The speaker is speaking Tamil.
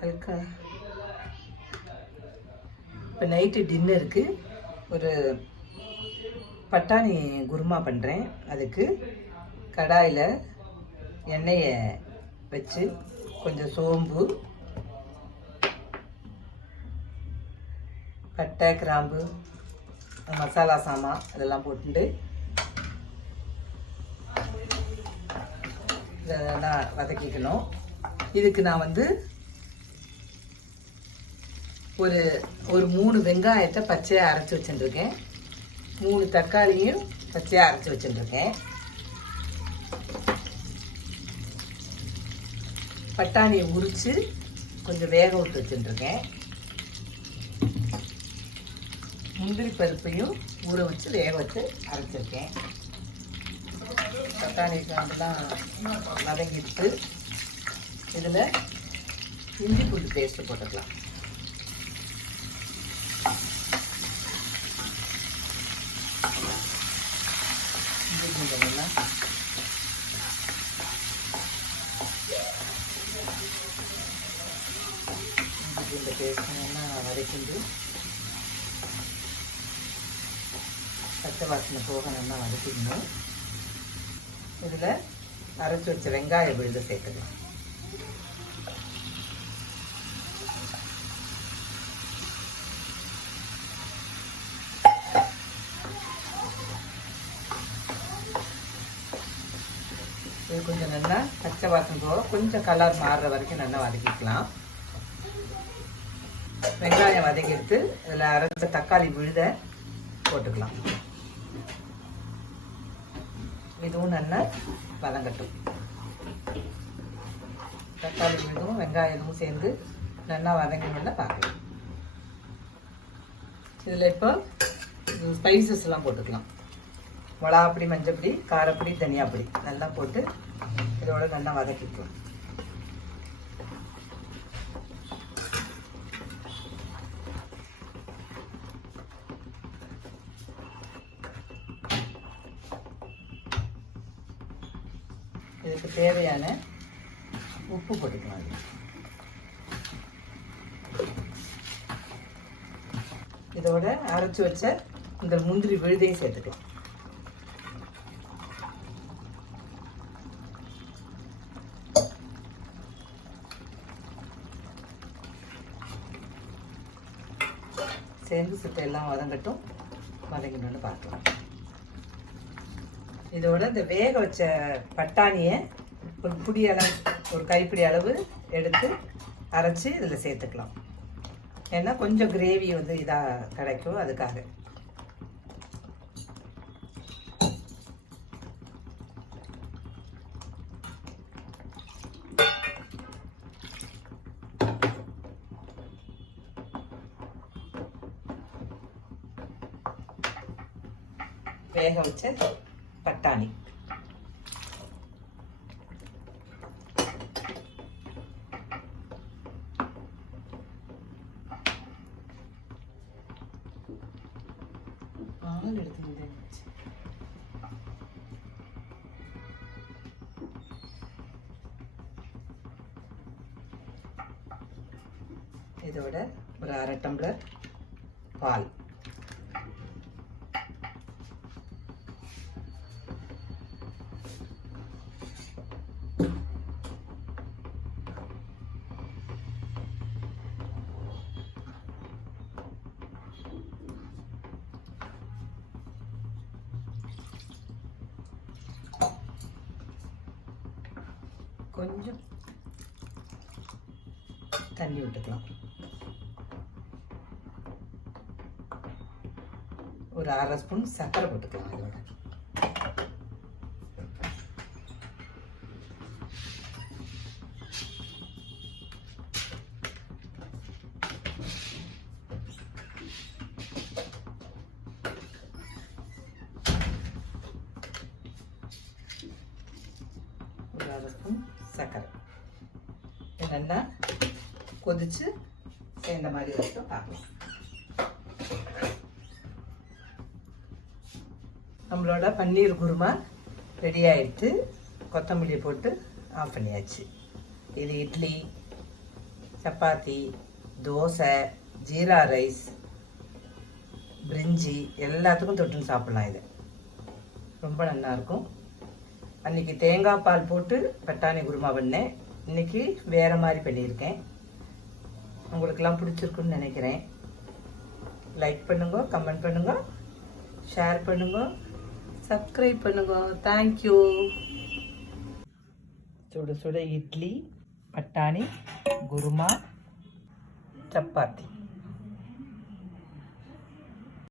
அதுக்கா இப்போ நைட்டு டின்னருக்கு ஒரு பட்டாணி குருமா பண்ணுறேன் அதுக்கு கடாயில் எண்ணெயை வச்சு கொஞ்சம் சோம்பு பட்டை கிராம்பு மசாலா சாமான் இதெல்லாம் போட்டுட்டு இதெல்லாம் வதக்கிக்கணும். இதுக்கு நான் வந்து ஒரு ஒரு மூணு வெங்காயத்தை பச்சையாக அரைச்சி வச்சுட்டுருக்கேன். மூணு தக்காளியும் பச்சையாக அரைச்சி வச்சுட்டுருக்கேன். பட்டாணியை உரித்து கொஞ்சம் வேக விட்டு வச்சுட்டுருக்கேன். முந்திரி பருப்பையும் ஊற வச்சு வேக வச்சு அரைச்சிருக்கேன். தக்காளி காம்பெல்லாம் வதங்கிட்டு இதில் இஞ்சி பூண்டு பேஸ்ட்டு போட்டுக்கலாம் இஞ்சி பூண்டு எல்லாம் இந்த பூண்டு வதக்கிண்டு பச்சை வாசனை போக நல்லா வதக்கிக்கணும் இதில் அரைச்சி வச்ச வெங்காய விழுது சேர்த்துக்கலாம். இது கொஞ்சம் நல்லா பச்சை வாசம் போக கொஞ்சம் கலர் மாறுற வரைக்கும் நல்லா வதக்கிக்கலாம். வெங்காயம் வதக்கிட்டு இதில் அரைச்ச தக்காளி விழுத போட்டுக்கலாம். இதுவும் நல்லா வதங்கட்டும். தக்காளி விழுதும் வெங்காயமும் சேர்ந்து நல்லா வதங்கணும்னு பார்க்கலாம். இதில் இப்போ ஸ்பைசஸ் எல்லாம் போட்டுக்கலாம். மிளகாப்பொடி மஞ்சப்பொடி காரப்பொடி தனியாப்பொடி நல்லா போட்டு இதோட நல்லா வதக்கிக்கலாம். இதுக்கு தேவையான உப்பு போட்டுக்கலாம் அது இதோட அரைச்சி வச்ச இந்த முந்திரி விழுதையும் சேர்த்துக்கலாம். சேர்ந்து சுத்த எல்லாம் வதங்கட்டும். வதங்கினோன்னு பார்க்கலாம். இதோட இந்த வேக வச்ச பட்டாணியை ஒரு புடி அளவு ஒரு கைப்பிடி அளவு எடுத்து அரைச்சி இதில் சேர்த்துக்கலாம். ஏன்னா கொஞ்சம் கிரேவி வந்து இதாக கிடைக்கும் அதுக்காக. வேக வச்ச பட்டாணி பால் எடுத்துக்கிட்டேன் இதோட ஒரு கொஞ்சம் தண்ணி விட்டுக்கலாம். ஒரு அரை ஸ்பூன் சர்க்கரை போட்டுக்கலாம். அதோட நல்லா கொதிச்சு சேர்ந்த மாதிரி வரைக்கும் பார்க்கலாம். நம்மளோட பன்னீர் குருமா ரெடி ஆயிடுச்சு கொத்தமல்லி போட்டு ஆஃப் பண்ணியாச்சு. இது இட்லி சப்பாத்தி தோசை ஜீரா ரைஸ் பிரிஞ்சி எல்லாத்துக்கும் தொட்டுன்னு சாப்பிட்லாம் இது. ரொம்ப நல்லாயிருக்கும். அன்றைக்கி தேங்காய் பால் போட்டு பட்டாணி குருமா பண்ணேன் இன்னைக்கு வேற மாதிரி பண்ணியிருக்கேன். உங்களுக்கெல்லாம் பிடிச்சிருக்குன்னு நினைக்கிறேன். லைக் பண்ணுங்க கமெண்ட் பண்ணுங்க ஷேர் பண்ணுங்க சப்ஸ்கிரைப் பண்ணுங்க. தேங்க்யூ சுட சுட இட்லி பட்டாணி குருமா சப்பாத்தி.